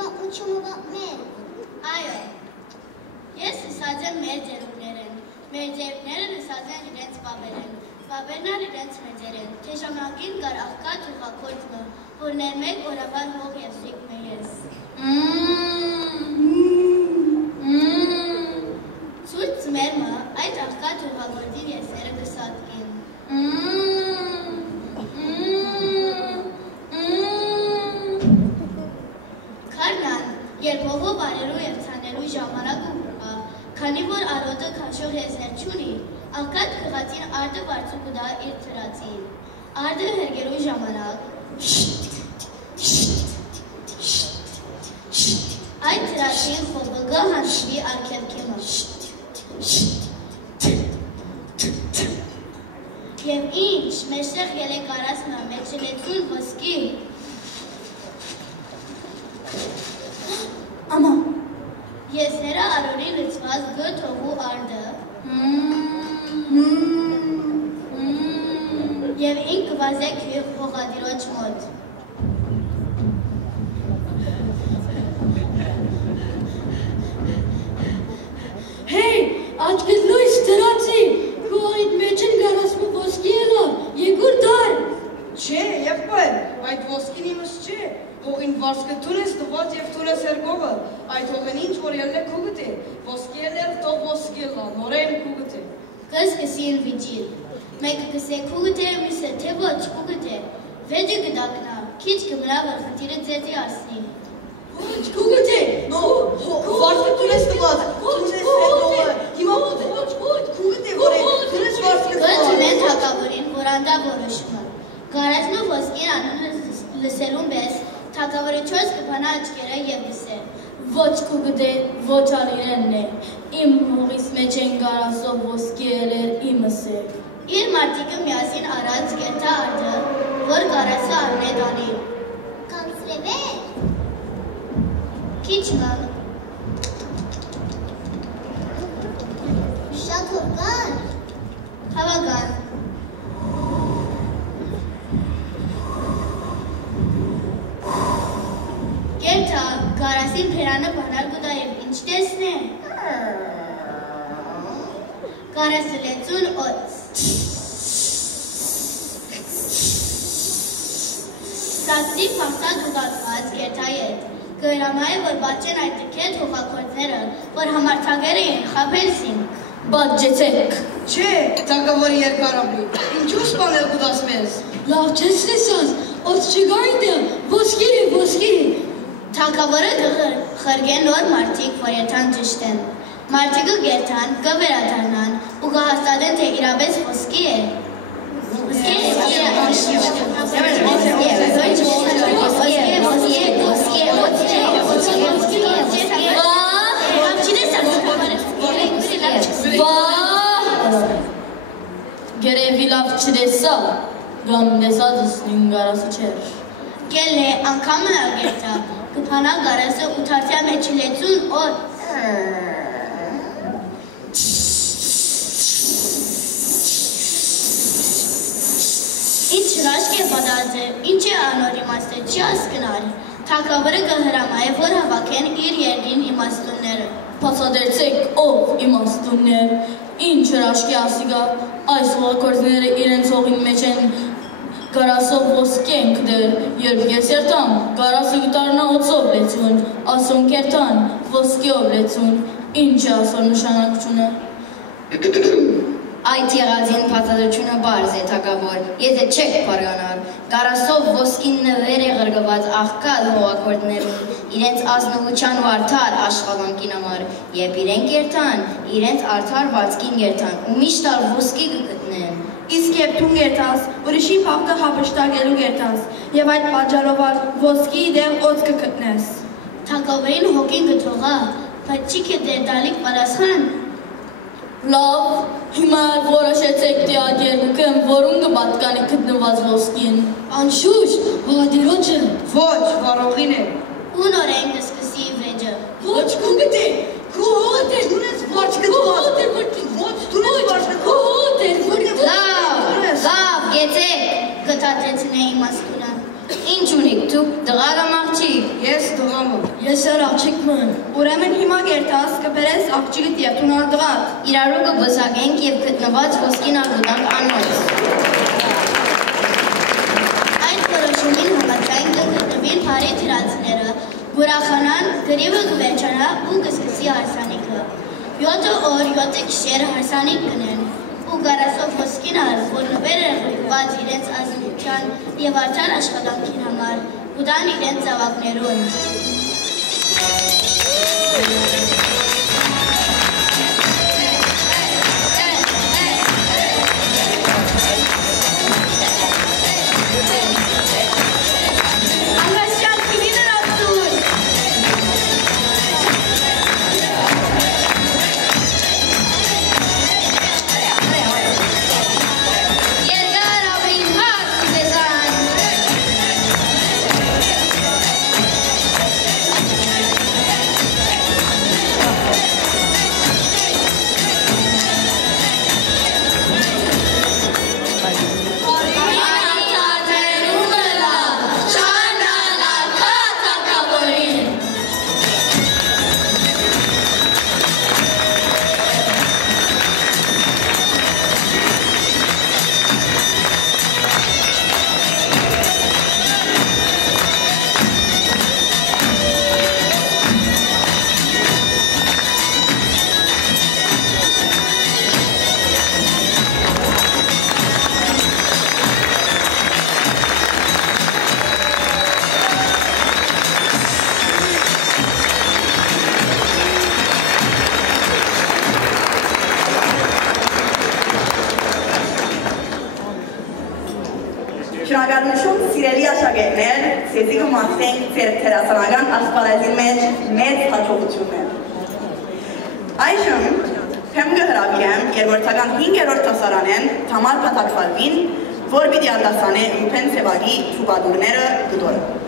Ուրիշի մեր։ Այո, ես լսած եմ մեր ձերուկներեն, մեր ձերուկները լսած են իրենց պապերեն, պապերն ալ իրենց մեծերեն, թե ժամանակին կար աղկատ ու խակորդմը, որ ներմեկ օրավար հող և սիկ մե ես։ Ցույց ծմերմը այդ աղկատ ու խակորդին եսերը կսատկին։ Քարնան, երբ հողով արելու և ցանելու ժամանակ ու կպա, քանի որ արոտը քաշող եզներ չունի, աղկատ կղածին արդը վարձու կդա իր թրացին։ Արդը հերգերու ժամանակ այդ թրացին խոբը գա հանցվի արգելքեմը։ Եվ ինչ մեջտեղ ելեք արասնա մեջելեցուն ոսկի։ Ամա։ Եզները արորի լծված գոտ հողու արդը։ Եվ ինք կվազեք հողադիրոջ մոտ։ Հեյ, ատկետ լույս դրացի, քո այդ մեջն գարասմը ոսկի էլավ, եգուր դար։ Չէ, եղբայր, այդ ոսկին իմս չէ, հողին վարսկը թուր ես տված և թուր ես հերգովը, այդ հողին ինչ որ ելն է կուգտ է, ոսկի ելներ տով ոսկի լա, նորեն կուգտ է։ Կս կսին վիճիր, մեկը կսե կուգտ է, միսը թե ոչ կուգտ է, վեջը գդակնա, քիչ կմրա վր խնդիրը ձեզի ասնի։ Ոչ, կուգտ է, վարսկը թուր ես տված, թուր ես հերգովը, հիմա կուգտ է, որ է, թուր ես վարսկը տված։ Կընդունեն թակավորին, որ անդա որոշումը։ Գարազմը ոսկին անուն լսելուն բես, թակավորի չոս կպանա աչկերը և լսե։ Ոչ կուգտ է, ոչ ալիրենն է, իմ հողիս մեջ են գարասով ոսկի էլեր իմս է։ Իր մարդիկը միասին առած գերտա արդը, որ գարասը արնե տանի։ Կանցրև է։ Քիչ կան։ Շատ հորգան։ Հավագան։ Գերտա, գարասին պերանը բանալ գուդա և ինչ տեսն է։ Գարասը լեցուն ոց։ Սացի պաղտա դուգատված գերտա ետ։ Գրամա է, որ բաճեն այդ տքետ հողակորդները, որ համարթագերը են խապելսին։ Բատջեցեք։ Չէ, թակավորի երկարաբլի, ինչու սպանել կուդաս մեզ։ Լավ չես լեսած, ոց չգա ինդեղ, ոսկի է, ոսկի է։ Թակավորը կխրգեն նոր մարդիկ, որ երթան ճշտեն։ Մարդիկը գերթան, կվերադառնան ու կհաստատեն, թե իրապես ոսկի է։ Գերևի լավ չդեսա, գամ դեսածս նույն գարասը չեր։ Գել է անգամն ագերտա, կպանա գարասը ու թարթյա մեջի լեցուն ոց։ Ինչ հրաշք է պատած է, ինչ է անոր իմաստ է, չի ասկնար։ Թակավորը կհրամա է, որ հավաքեն իր երգին իմաստունները։ Պասադերցեք ով իմաստուններ, ինչ հրաշքի ասիգա, այս հողակորդները իրենց հողին մեջ են գարասով ոսկի են կդեր, երբ ես երտամ, գարասը գտարնա օծով լեցուն, ասոն կերտան, ոսկիով լեցուն, ինչ է ասոր նշանակությունը։ Այդ եղածին պարտադրությունը բարձ է թակավոր, եթե չեք պարյանար, գարասով ոսկին նվեր է ղրգված աղկալ հողակորդներում, իրենց ազնվության ու արդար աշխատանքին համար, և իրենք երթան, իրենց արդար վացքին երթան, ու միշտ ալ ոսկի կգտնեն։ Իսկ երբ դու գերտաս, ուրիշի փախտը հապշտակելու գերտաս, և այդ պատճառով ոսկի դեղ օծ կգտնես։ Թակավորին հոգին կթողա, բայց չի կե դեր դալիք պարասխան։ Լավ, հիմա որոշեցեք թե այդ երկուքն որում կպատկանի գտնված ոսկին։ Անշուշտ, հողադիրոջը։ Ոչ, վարողին է։ Ու նորեն կսկսի վեջը։ Ոչ կուգտ է, քո հողդ է, Դունես վարչկը տված, ոչ, դունես վարչկը քո հողդ է, Լավ, գեցեք, կտատրեցին է իմաստունը։ ինչ ունիք, դուք դղա կամ աղջիկ։ Ես դղամը։ Ես էր աղջիկ ման։ Ուրեմն հիմա գերտաս կբերես աղջիկդ և տունալ դղատ։ Իրարու կբզագենք և գտնված ոսկին արգուտանք անոց։ Այդ որոշումին համաձայն կգտնվին բարի թիրացները, գուրախանան, գրիվը կվերջանա ու կսկսի հարսանիքը։ 7 օր, 7 գիշեր հարսանիք կնեն, ու գարասով ոսկին ալ, որ նվեր էր հրկված իրենց ազնության և արդար աշխատանքին համար, ուտան իրենց ծավակներուն։ Շնորհակալություն սիրելի աշակերտներ, ցեզի կմաղթենք ձեր թերասանական ասպարեզի մեջ մեծ հաջողություններ։ Այժմ թեմ կհրավիրեմ երրորդական 5-րդ դասարանեն Թամար Փաթաքվալին, որ պիտի արտասանե Ուրբեն Սևագի թուբադուրները գդորը։